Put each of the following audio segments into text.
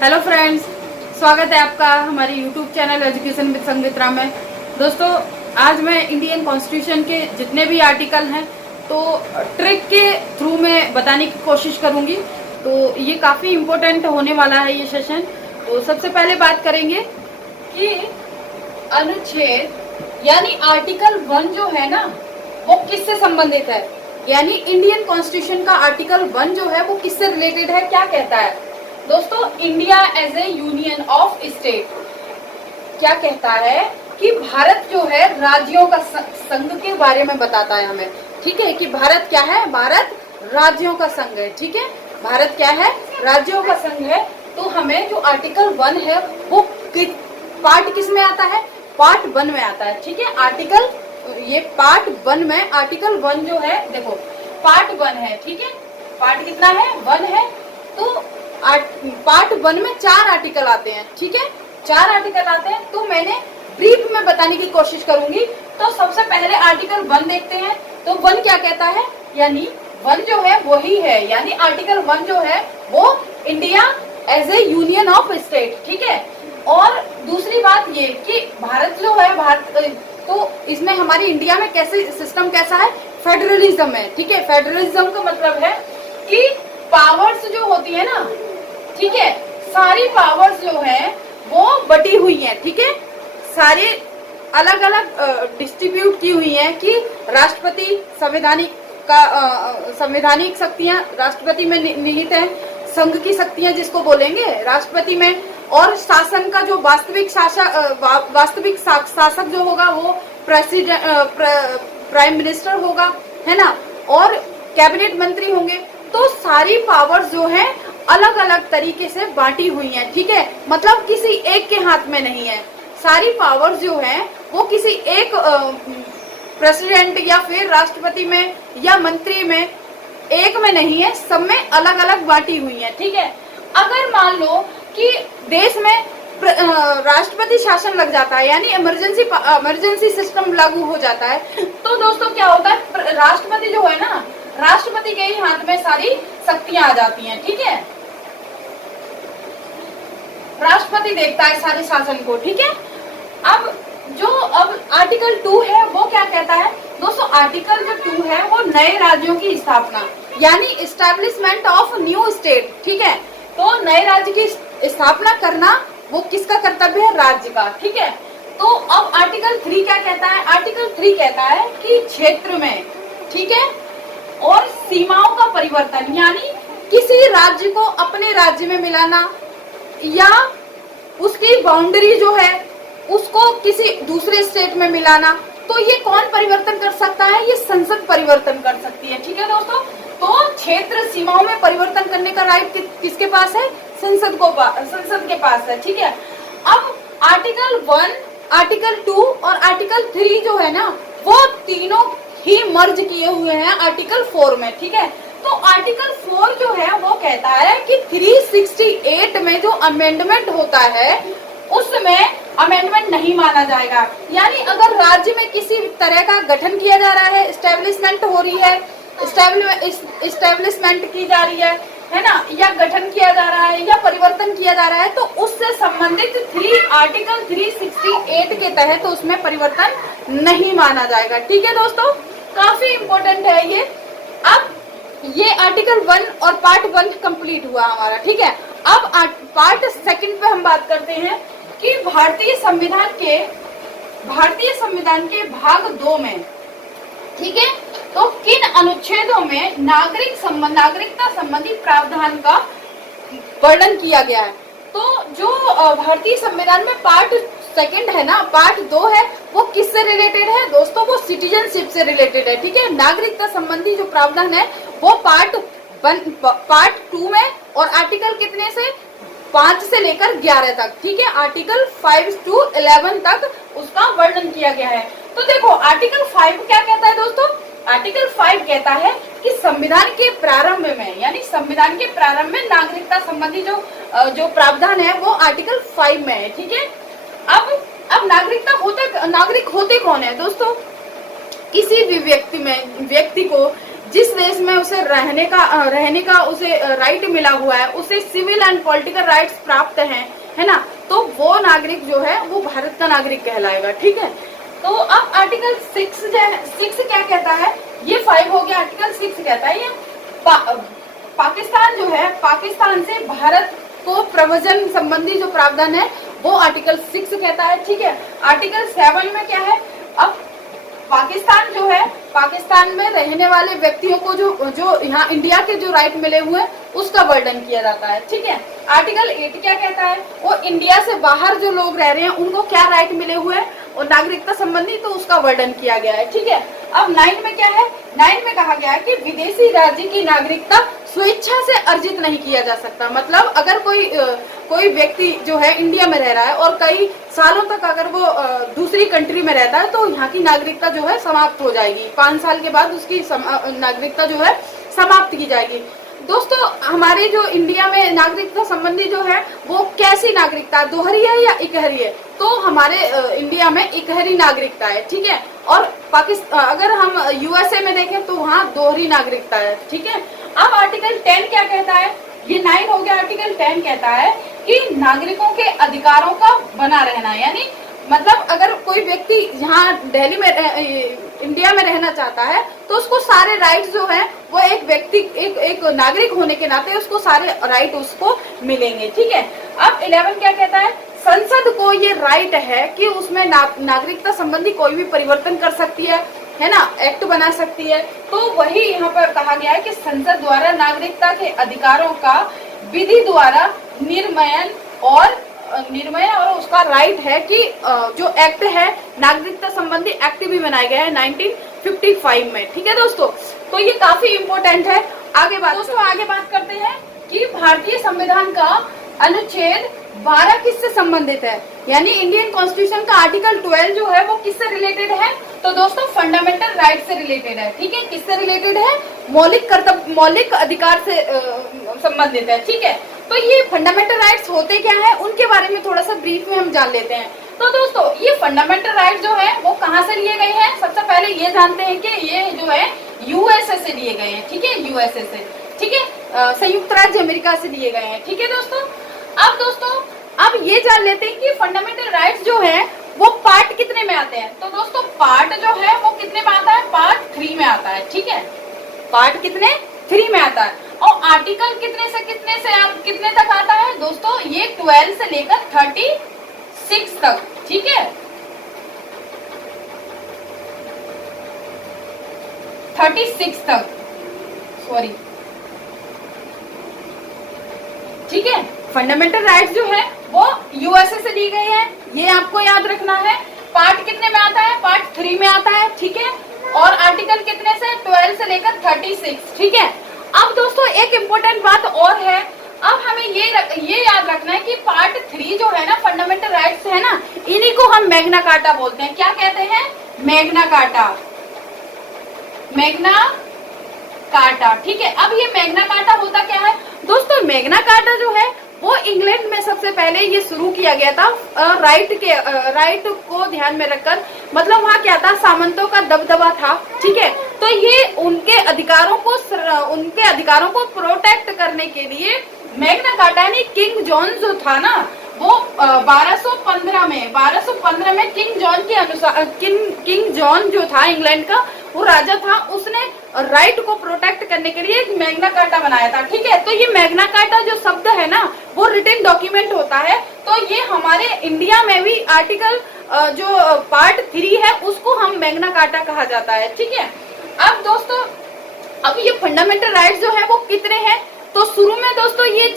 Hello friends, स्वागत है आपका हमारे यूट्यूब चैनल एजुकेशन विद संगीत्रा में। दोस्तों, आज मैं इंडियन कॉन्स्टिट्यूशन के जितने भी आर्टिकल हैं तो ट्रिक के थ्रू में बताने की कोशिश करूंगी। तो ये काफ़ी इम्पोर्टेंट होने वाला है ये सेशन। तो सबसे पहले बात करेंगे कि अनुच्छेद यानी आर्टिकल 1 जो है ना वो किससे संबंधित है। यानी इंडियन कॉन्स्टिट्यूशन का आर्टिकल 1 जो है वो किससे रिलेटेड है, क्या कहता है। दोस्तों, India as a union of state क्या कहता है कि भारत जो है राज्यों का संघ के बारे में बताता है हमें। ठीक है कि भारत क्या है, भारत राज्यों का संघ है। ठीक है, भारत क्या है, राज्यों का संघ है। तो हमें जो आर्टिकल 1 है वो पार्ट किस में आता है, पार्ट 1 में आता है। ठीक है, आर्टिकल ये पार्ट 1 में आर्टिकल 1 जो है, देखो पार्ट 1 है। ठीक है, पार्ट कितना है, 1 है। तो पार्ट 1 में 4 आर्टिकल आते हैं। ठीक है, 4 आर्टिकल आते हैं। तो मैंने ब्रीफ में बताने की कोशिश करूंगी। तो सबसे पहले आर्टिकल 1 देखते हैं। तो 1 क्या कहता है, यानी 1 जो है वही है, यानी आर्टिकल 1 जो है वो India as a union of state. ठीक है, और दूसरी बात ये कि भारत जो है, भारत तो इसमें हमारी इंडिया में कैसे सिस्टम कैसा है, फेडरलिज्म है। ठीक है, फेडरलिज्म का मतलब है कि पावर्स जो होती है ना, ठीक है, सारी पावर्स जो है वो बटी हुई है। ठीक है, सारे अलग अलग डिस्ट्रीब्यूट की हुई है कि राष्ट्रपति संवैधानिक शक्तियां राष्ट्रपति में निहित है, संघ की शक्तियां जिसको बोलेंगे राष्ट्रपति में, और शासन का जो वास्तविक शासक जो होगा वो प्राइम मिनिस्टर होगा, है ना, और कैबिनेट मंत्री होंगे। तो सारी पावर्स जो है अलग अलग तरीके से बांटी हुई हैं। ठीक है, मतलब किसी एक के हाथ में नहीं है। सारी पावर्स जो है वो किसी एक प्रेसिडेंट या फिर राष्ट्रपति में या मंत्री में एक में नहीं है, सब में अलग अलग बांटी हुई है। ठीक है, अगर मान लो कि देश में राष्ट्रपति शासन लग जाता है, यानी इमरजेंसी सिस्टम लागू हो जाता है, तो दोस्तों क्या होता है, राष्ट्रपति जो है ना, राष्ट्रपति के ही हाथ में सारी शक्तियां आ जाती हैं। ठीक है, राष्ट्रपति देखता है सारे शासन को। ठीक है, अब आर्टिकल 2 है वो क्या कहता है दोस्तों, आर्टिकल जो 2 है वो नए राज्यों की स्थापना यानी इस्टेब्लिशमेंट ऑफ न्यू स्टेट। ठीक है, तो नए राज्य की स्थापना करना वो किसका कर्तव्य है, राज्य का। ठीक है, तो अब आर्टिकल 3 क्या कहता है, आर्टिकल 3 कहता है कि क्षेत्र में, ठीक है, और सीमाओं का परिवर्तन, यानी किसी राज्य को अपने राज्य में मिलाना या उसकी बाउंड्री जो है उसको किसी दूसरे स्टेट में मिलाना, तो ये कौन परिवर्तन कर सकता है, ये संसद परिवर्तन कर सकती है। ठीक है दोस्तों, तो क्षेत्र सीमाओं में परिवर्तन करने का राइट किसके पास है, संसद के पास है। ठीक है, अब आर्टिकल 1, आर्टिकल 2 और आर्टिकल 3 जो है ना वो तीनों ही मर्ज किए हुए हैं आर्टिकल 4 में। ठीक है, तो आर्टिकल 4 जो है वो कहता है कि 368 में जो अमेंडमेंट होता है उसमें अमेंडमेंट नहीं माना जाएगा। यानी अगर राज्य में किसी तरह का गठन किया जा रहा है, एस्टेब्लिशमेंट हो रही है, एस्टेब्लिशमेंट की जा रही है ना, या गठन किया जा रहा है या परिवर्तन किया जा रहा है, तो उससे संबंधित आर्टिकल 368 के तहत तो उसमें परिवर्तन नहीं माना जाएगा। ठीक है दोस्तों, काफी इम्पोर्टेंट है ये। अब ये आर्टिकल 1 और पार्ट 1 कंप्लीट हुआ हमारा। ठीक है, अब पार्ट 2 पे हम बात करते हैं कि भारतीय संविधान के भाग 2 में, ठीक है, तो किन अनुच्छेदों में नागरिकता संबंधी प्रावधान का वर्णन किया गया है। तो जो भारतीय संविधान में पार्ट 2 है ना, पार्ट 2 है, वो किससे रिलेटेड है दोस्तों, वो सिटीजनशिप से रिलेटेड है। ठीक है, नागरिकता संबंधी जो प्रावधान है वो पार्ट 2 में, और आर्टिकल कितने से, 5 से लेकर 11 तक। ठीक है, आर्टिकल 5 to 11 तक उसका वर्णन किया गया है। तो देखो आर्टिकल 5 क्या कहता है दोस्तों, आर्टिकल 5 कहता है कि संविधान के प्रारंभ में, यानी संविधान के प्रारंभ में नागरिकता संबंधी जो प्रावधान है वो आर्टिकल 5 में है। ठीक है, अब नागरिक होते कौन है दोस्तों, किसी भी व्यक्ति को जिस देश में उसे रहने का उसे राइट मिला हुआ है, उसे सिविल एंड पॉलिटिकल राइट्स प्राप्त हैं, है ना, तो वो नागरिक जो है वो भारत का नागरिक कहलाएगा। ठीक है, तो अब आर्टिकल 6 क्या कहता है, ये 5 हो गया, आर्टिकल 6 कहता है ये पाकिस्तान जो है, पाकिस्तान से भारत को प्रव्रजन संबंधी जो प्रावधान है वो आर्टिकल 6 कहता है। ठीक है, आर्टिकल 7 में क्या है, अब पाकिस्तान जो है, पाकिस्तान में रहने वाले व्यक्तियों को जो यहाँ इंडिया के जो राइट मिले हुए हैं उसका वर्णन किया जाता है। ठीक है, आर्टिकल 8 क्या कहता है, वो इंडिया से बाहर जो लोग रह रहे हैं उनको क्या राइट मिले हुए हैं और नागरिकता संबंधी, तो उसका वर्णन किया गया है। ठीक है, अब 9 में क्या है, 9 में कहा गया है कि विदेशी राज्य की नागरिकता स्वेच्छा से अर्जित नहीं किया जा सकता। मतलब अगर कोई व्यक्ति जो है इंडिया में रह रहा है और कई सालों तक अगर वो दूसरी कंट्री में रहता है तो यहाँ की नागरिकता जो है समाप्त हो जाएगी, 5 साल के बाद उसकी नागरिकता जो है समाप्त की जाएगी। दोस्तों, हमारे जो इंडिया में नागरिकता संबंधी जो है वो कैसी नागरिकता, दोहरी है या इकहरी है, तो हमारे इंडिया में इकहरी नागरिकता है। ठीक है, और पाकिस्तान अगर हम यूएसए में देखें तो वहाँ दोहरी नागरिकता है। ठीक है, अब आर्टिकल 10 क्या कहता है, ये 9 हो गया, आर्टिकल 10 कहता है कि नागरिकों के अधिकारों का बना रहना, यानी मतलब अगर कोई व्यक्ति यहाँ दिल्ली में इंडिया में रहना चाहता है तो उसको सारे राइट्स जो है वो एक व्यक्ति एक नागरिक होने के नाते उसको सारे राइट उसको मिलेंगे। ठीक है, अब 11 क्या कहता है, संसद को ये राइट है कि उसमें नागरिकता संबंधी कोई भी परिवर्तन कर सकती है ना, एक्ट बना सकती है। तो वही यहाँ पर कहा गया है कि संसद द्वारा नागरिकता के अधिकारों का विधि द्वारा निर्णय और उसका राइट है कि जो एक्ट है नागरिकता संबंधी एक्ट भी बनाया गया है 1955 में। ठीक है दोस्तों, तो ये काफी इम्पोर्टेंट है। आगे बात करते हैं कि भारतीय संविधान का अनुच्छेद 12 किससे संबंधित है, यानी इंडियन कॉन्स्टिट्यूशन का आर्टिकल 12 जो है वो किससे रिलेटेड है, तो दोस्तों फंडामेंटल राइट से रिलेटेड है। ठीक है, किससे रिलेटेड है, मौलिक अधिकार से संबंधित है। ठीक है, तो ये फंडामेंटल राइट्स होते क्या है उनके बारे में थोड़ा सा ब्रीफ में हम जान लेते हैं। तो दोस्तों ये फंडामेंटल राइट जो है वो कहाँ से लिए गए हैं, सबसे पहले ये जानते हैं कि ये जो है यूएसए से लिए गए हैं। ठीक है, यूएसए से, ठीक है, संयुक्त राज्य अमेरिका से लिए गए हैं। ठीक है दोस्तों, अब ये जान लेते हैं कि फंडामेंटल राइट्स जो है वो पार्ट कितने में आते हैं। तो दोस्तों पार्ट जो है वो कितने में आता है, पार्ट 3 में आता है। ठीक है, पार्ट कितने, 3 में आता है। और आर्टिकल कितने से कितने तक आता है दोस्तों, ये 12 से लेकर 36 तक। ठीक है, 36 तक, सॉरी। ठीक है, फंडामेंटल राइट्स जो है वो यूएसए से दी गई है, ये आपको याद रखना है। पार्ट कितने में आता है, पार्ट 3 में आता है। ठीक है, और आर्टिकल कितने से, 12 से लेकर 36। ठीक है, अब दोस्तों एक इम्पोर्टेंट बात और है, अब हमें ये याद रखना है कि पार्ट 3 जो है ना फंडामेंटल राइट्स है ना, इन्हीं को हम मैग्ना कार्टा बोलते हैं। क्या कहते हैं, मैग्ना कार्टा, मैग्ना कार्टा। ठीक है, अब ये मैग्ना कार्टा होता क्या है दोस्तों, मैग्ना कार्टा जो है वो इंग्लैंड में सबसे पहले ये शुरू किया गया था राइट को ध्यान में रखकर। मतलब वहाँ क्या था, सामंतों का दबदबा था। ठीक है, तो ये उनके अधिकारों को प्रोटेक्ट करने के लिए मैग्ना कार्टा यानी किंग जॉन जो था ना वो 1215 में किंग जॉन के अनुसार किंग जॉन जो था इंग्लैंड का वो राजा था, उसने राइट को प्रोटेक्ट करने के लिए एक मैग्ना कार्टा बनाया था। ठीक है, तो ये मैग्ना कार्टा जो शब्द है ना वो रिटन डॉक्यूमेंट होता है। तो ये हमारे इंडिया में भी आर्टिकल जो पार्ट 3 है उसको हम मैग्ना कार्टा कहा जाता है। ठीक है, अब दोस्तों अब ये फंडामेंटल राइट्स जो है वो कितने हैं, तो शुरू में दोस्तों ये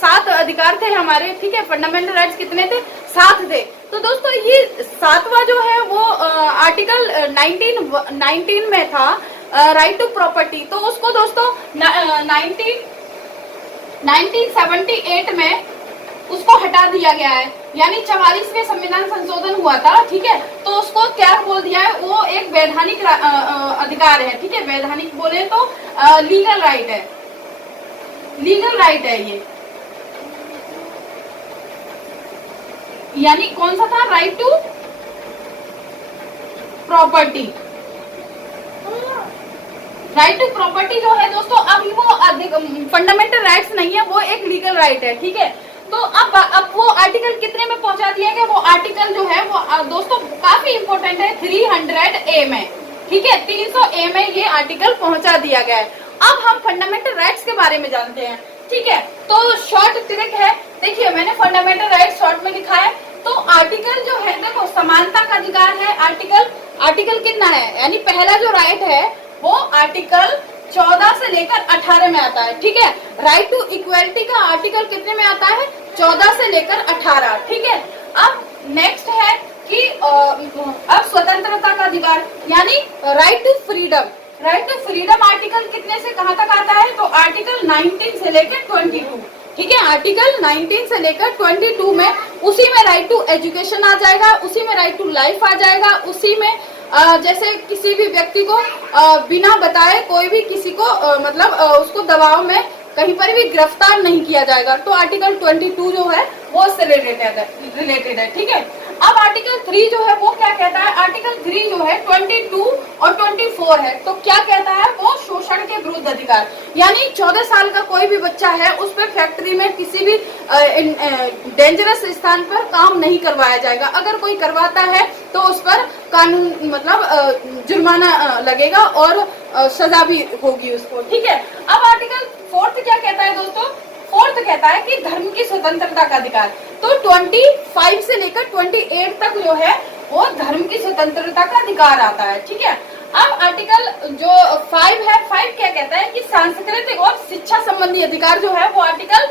7 अधिकार थे हमारे। ठीक है, फंडामेंटल राइट्स कितने थे, 7 थे। तो दोस्तों ये 7वां जो है वो आर्टिकल 19 में था, राइट टू प्रॉपर्टी। तो उसको दोस्तों 1978 में उसको हटा दिया गया है, यानी 44वें संविधान संशोधन हुआ था। ठीक है, तो उसको क्या बोल दिया है, वो एक वैधानिक अधिकार है। ठीक है, वैधानिक बोले तो लीगल राइट है, लीगल राइट है ये, यानी कौन सा था, right to property. Right to property जो है दोस्तों, अब वो फंडामेंटल राइट्स नहीं है, वो एक लीगल राइट है, ठीक है। तो अब वो आर्टिकल कितने में पहुंचा दिया गया, वो आर्टिकल जो है वो दोस्तों काफी इंपॉर्टेंट है, 300A में, ठीक है, 300A में ये आर्टिकल पहुंचा दिया गया है। अब हम फंडामेंटल राइट्स के बारे में जानते हैं, ठीक है। तो शॉर्ट ट्रिक है, देखिए मैंने फंडामेंटल राइट्स शॉर्ट में लिखा है। तो आर्टिकल जो है, देखो समानता का अधिकार है, आर्टिकल कितना है, यानी पहला जो राइट है वो आर्टिकल 14 से लेकर 18 में आता है, ठीक है। राइट टू इक्वलिटी का आर्टिकल कितने में आता है, 14 से लेकर 18, ठीक है। अब नेक्स्ट है कि अब स्वतंत्रता का अधिकार यानी राइट टू फ्रीडम आर्टिकल कितने से कहां तक आता है, तो आर्टिकल 19 से लेकर 22, ठीक है। आर्टिकल 19 से लेकर 22 में, उसी में राइट टू एजुकेशन आ जाएगा, उसी में राइट टू लाइफ आ जाएगा, उसी में जैसे किसी भी व्यक्ति को बिना बताए कोई भी किसी को मतलब उसको दबाव में कहीं पर भी गिरफ्तार नहीं किया जाएगा। तो आर्टिकल 22 जो है वो उससे रिलेटेड है, ठीक है। अब आर्टिकल 3 जो है वो क्या कहता है, आर्टिकल 3 जो है 22 और 24 है। तो क्या कहता है वो, शोषण के विरुद्ध अधिकार, यानी 14 साल का कोई भी बच्चा है उस पर फैक्ट्री में किसी भी डेंजरस स्थान पर काम नहीं करवाया जाएगा। अगर कोई करवाता है तो उस पर कानून मतलब जुर्माना लगेगा और सजा भी होगी उसको, ठीक है। अब आर्टिकल 4 क्या कहता है दोस्तों, 4 कहता है कि धर्म की स्वतंत्रता का अधिकार। तो 25 से लेकर 28 तक जो है वो धर्म की स्वतंत्रता का अधिकार आता है, ठीक है। अब आर्टिकल जो 5 है, 5 क्या कहता है कि सांस्कृतिक और शिक्षा संबंधी अधिकार जो है वो आर्टिकल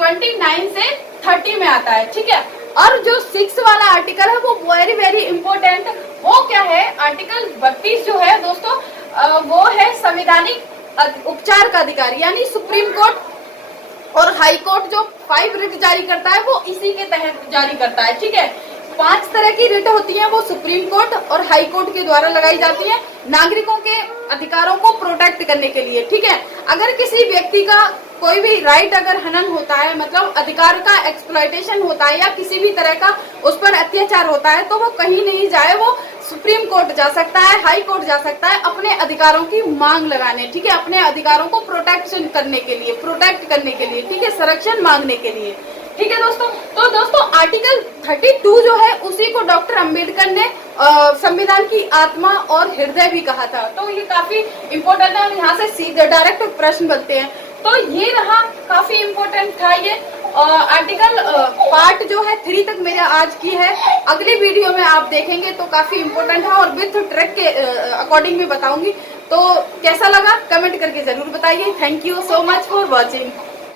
29 से 30 में आता है, ठीक है। और जो 6 वाला आर्टिकल है वो वेरी इंपॉर्टेंट, वो क्या है, आर्टिकल 32 जो है दोस्तों वो है संवैधानिक उपचार का अधिकार, यानी सुप्रीम कोर्ट और हाई कोर्ट जो 5 रिट जारी करता है वो इसी के तहत जारी करता है, ठीक है। 5 तरह की रिट होती है, वो सुप्रीम कोर्ट और हाई कोर्ट के द्वारा लगाई जाती है नागरिकों के अधिकारों को प्रोटेक्ट करने के लिए, ठीक है। अगर किसी व्यक्ति का कोई भी राइट अगर हनन होता है, मतलब अधिकार का एक्सप्लॉयटेशन होता है या किसी भी तरह का उस पर अत्याचार होता है, तो वो कहीं नहीं जाए, वो सुप्रीम कोर्ट जा सकता है, हाई कोर्ट जा सकता है अपने अधिकारों की मांग लगाने, ठीक है, अपने अधिकारों को प्रोटेक्ट करने के लिए, ठीक है, संरक्षण मांगने के लिए, ठीक है दोस्तों। तो दोस्तों आर्टिकल 32 जो है उसी को डॉक्टर अंबेडकर ने संविधान की आत्मा और हृदय भी कहा था। तो ये काफी इम्पोर्टेंट है और यहाँ से सीधे डायरेक्ट प्रश्न बनते हैं। तो ये रहा, काफी इम्पोर्टेंट था ये आर्टिकल पार्ट जो है 3 तक मेरे आज की है। अगली वीडियो में आप देखेंगे तो काफी इम्पोर्टेंट है और विथ ट्रैक के अकॉर्डिंग में बताऊंगी। तो कैसा लगा कमेंट करके जरूर बताइए। Thank you so much for watching.